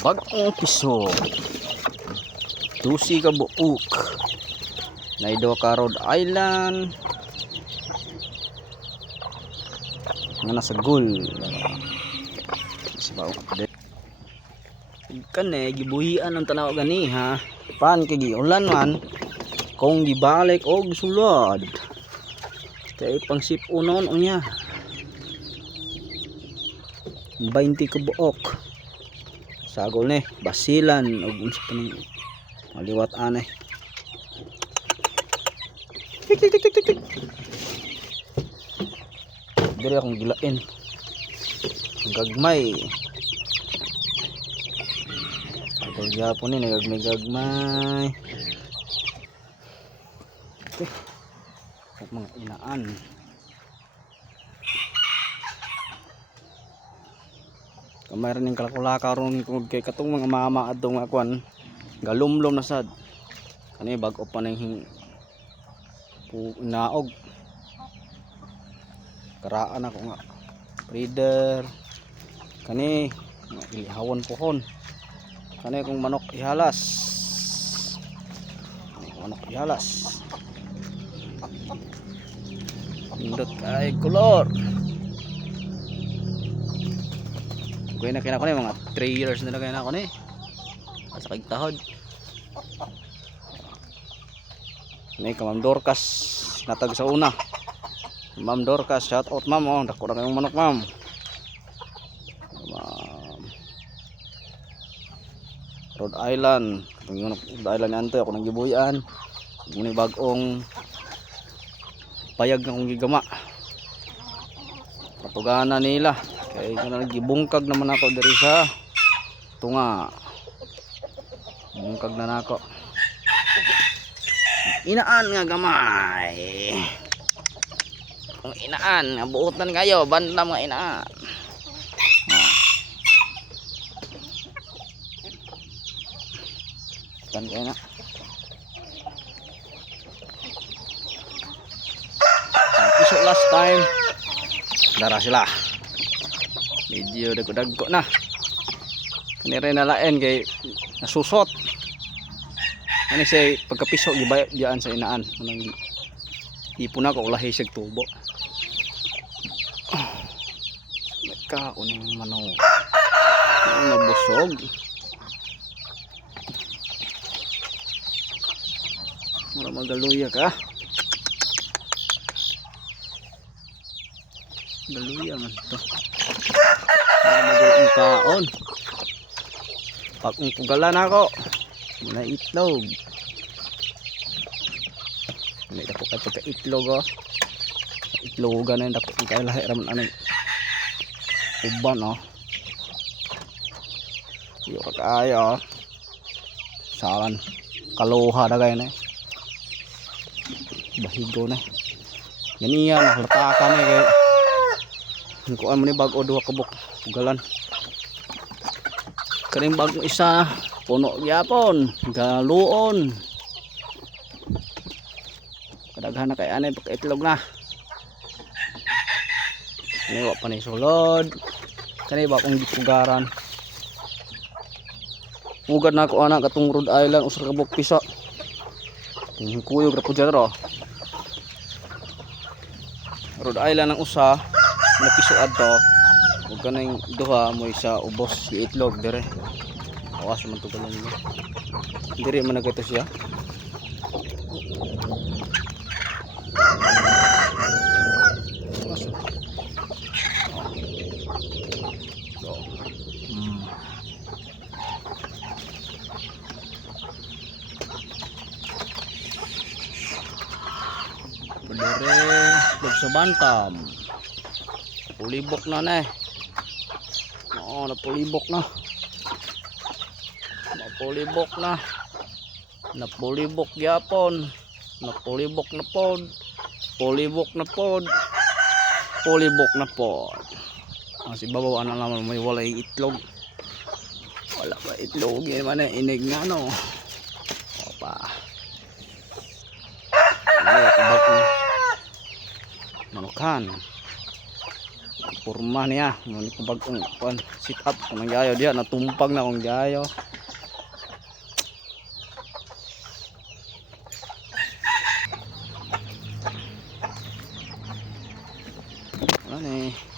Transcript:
Bagong piso. Tusi ka buuk. Naido ka Rhode Island. Nga nasa goal. Kasi baong update. Kan gibuhian ang tanaw gani ha. Pan kay giulan man. Kung gibalik og sulod. Kay pang sip unon unya. 20 ka buok. Sagol ni basilan og unsa pa ning maliwat anay. Tik tik tik tik tik. Diri akong gilain. Ang gagmay. Sagol gyapon ni nagagmay. Okay. Mga inaan. Kamay rin yung kalakulaka ron kay katong mga mama adtong akuan galumlom na sad kani bag-o pa ning naog karaan ako nga breeder kani ilihawon pohon kani kung manok ihalas indot kay kolor. Gawin na kinako ni mga 3 years na kaya na ako ni. At sa kagtahod. Ni ka Ma'am Dorcas natag sa una. Ma'am Dorcas, shout out ma'am oh, dako ra kayong manok ma'am. Rhode Island, yung Rhode Island anto ako nang gibuyan. Muni bag-ong payag na kong gigama. Patugana nila. Kaya nagibungkag naman ako diri sa tunga. Bungkag na nako. Inaan nga gamay. Kung inaan nga buotan kayo, banda mga inaan. Kan kayo na. Iso last time. Dara sila. Medyo dagko na. Kanire na lain kay nasusot. Ani say pagkapiso gibayad diyan sa inaan. Manang ipon ako ulahi sig tubo. Nagkaon ng manok. Nabusog. Mura magaluya ka. Galuya man to. Magalang kaon. Pag pugalan ako na itlog. May dako ka pagka itlog oh. Itlogan na dako kay lahi ra man anong uban oh. Yo kaayo oh. Salan kaluha dagay na. Bahigo na. Ganiya naklatakan ni kay kuan mo ni bag-o duha ka buk pugalan. Kaning bagong isa puno gyapon galuon. Kadaghan na kay anay pagka-itlog na. Kani wa pa ni sulod. Kani ba kung gipugaran. Ugad na ako anak katong Rhode Island usar ka buk pisa. Tingin kuyog ra pud dira. Rhode Island ang usa napiso adto. Ug kanang duha mo isa ubos itlog dire. Awas man tugalan niya. Dire man nagato siya. Dire log sa bantam. Pulibok na na eh. Oo, napulibok na. Napulibok na. Napulibok yapon. Napulibok na pod. Pulibok na pod. Pulibok na pod. Ang si babaw ano naman may walay itlog. Wala pa itlog. Yan man eh. Inig nga no. Opa. Ano, kabak na. Manukan. Porma niya. Muna ko bagong sit up. Kung gayo diya. Natumpag na kung gayo. Ano eh.